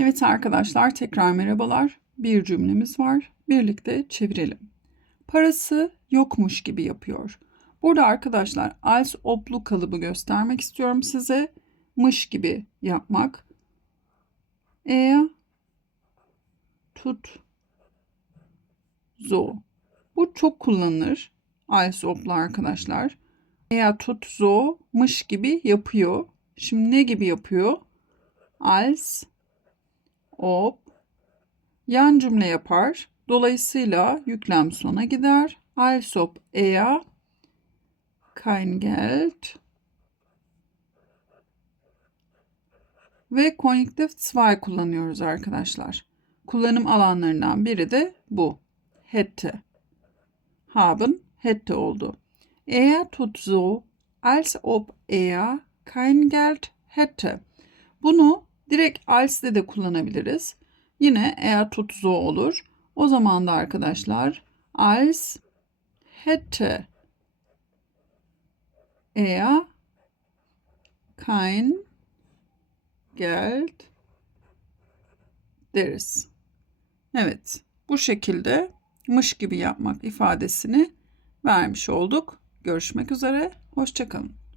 Evet arkadaşlar tekrar merhabalar. Bir cümlemiz var. Birlikte çevirelim. Parası yokmuş gibi yapıyor. Burada arkadaşlar als oblu kalıbı göstermek istiyorum size. Mış gibi yapmak. Er tut so. Bu çok kullanılır. Als oblu arkadaşlar. Er tut so mış gibi yapıyor. Şimdi ne gibi yapıyor? Als ob yan cümle yapar. Dolayısıyla yüklem sona gider. Als ob er kein Geld ve konjüktif 2 kullanıyoruz arkadaşlar. Kullanım alanlarından biri de bu. Hätte. Haben hätte oldu. Er tut so, als ob er kein Geld hätte. Bunu direkt als'de de kullanabiliriz. Yine eğer tut so olur. O zaman da arkadaşlar als hätte er kein Geld deriz. Evet, bu şekilde mış gibi yapmak ifadesini vermiş olduk. Görüşmek üzere, hoşçakalın.